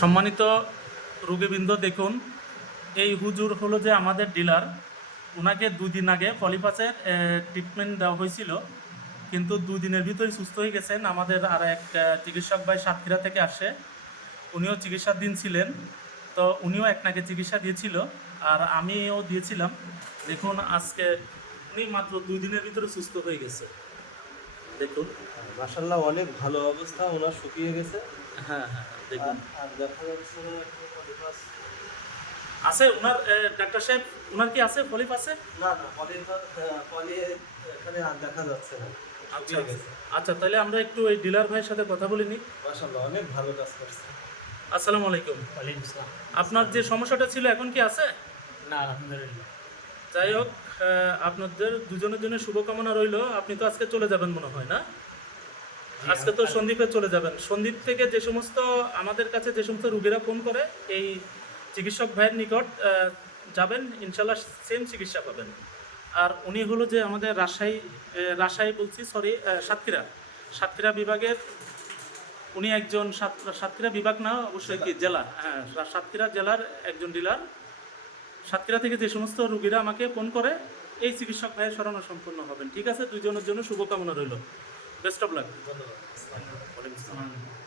সম্মানিত রোগীবৃন্দ, দেখুন, এই হুজুর হলো যে আমাদের ডিলার। ওনাকে 2 দিন আগে পলিপাসের ট্রিটমেন্ট দেওয়া হয়েছিল, কিন্তু 2 দিনের ভিতরেই সুস্থ হয়ে গেছেন। আমাদের আর এক চিকিৎসক ভাই সাতক্ষীরা থেকে আসে, উনিও চিকিৎসাধীন ছিলেন। তো উনিও একনাকে চিকিৎসা দিয়েছিল, আর আমিও দিয়েছিলাম। দেখুন, আজকে উনি মাত্র 2 দিনের ভিতরে সুস্থ হয়ে গেছে। দেখুন, মাশাআল্লাহ, অনেক ভালো অবস্থা, ওনার শুকিয়ে গেছে। হ্যাঁ হ্যাঁ, দেখুন আর দেখা যাচ্ছে না এখনো পলিপাস। আছে ওনার। ডাক্তার সাহেব, ওনার কি আছে পলিপ আছে? না না, পলি এখানে আর দেখা যাচ্ছে না, আচ্ছা শুকিয়ে গেছে। আচ্ছা, তাহলে আমরা একটু ওই ডিলার ভাইয়ের সাথে কথা বলে নিই। মাশাআল্লাহ, অনেক ভালো কাজ করছে। আসসালামু আলাইকুম। ওয়ালাইকুম আসসালাম। আপনার যে সমস্যাটা ছিল এখন কি আছে? না, আলহামদুলিল্লাহ। যাই হোক, আপনাদের দুজনের জন্য শুভকামনা রইল। আপনি তো আজকে চলে যাবেন মনে হয়, না? আজকে তো সন্দ্বীপে চলে যাবেন। সন্দ্বীপ থেকে যে সমস্ত আমাদের কাছে যে সমস্ত রোগীরা ফোন করে, এই চিকিৎসক ভাইয়ের নিকট যাবেন, ইনশাল্লাহ সেম চিকিৎসা পাবেন। আর উনি হলো যে আমাদের রাজশাহী বলছি, সরি, সাতক্ষীরা বিভাগের। উনি একজন সাতক্ষীরা বিভাগ না, অবশ্যই কি জেলা, হ্যাঁ, সাতক্ষীরা জেলার একজন ডিলার। সাতক্ষীরা থেকে যে সমস্ত রোগীরা আমাকে ফোন করে, এই চিকিৎসক ভাইয়ের শরণাপন্ন সম্পন্ন হবেন। ঠিক আছে, দুইজনের জন্য শুভকামনা রইল। Best of luck. ধন্যবাদ। ওয়ালাইকুম আসসালাম।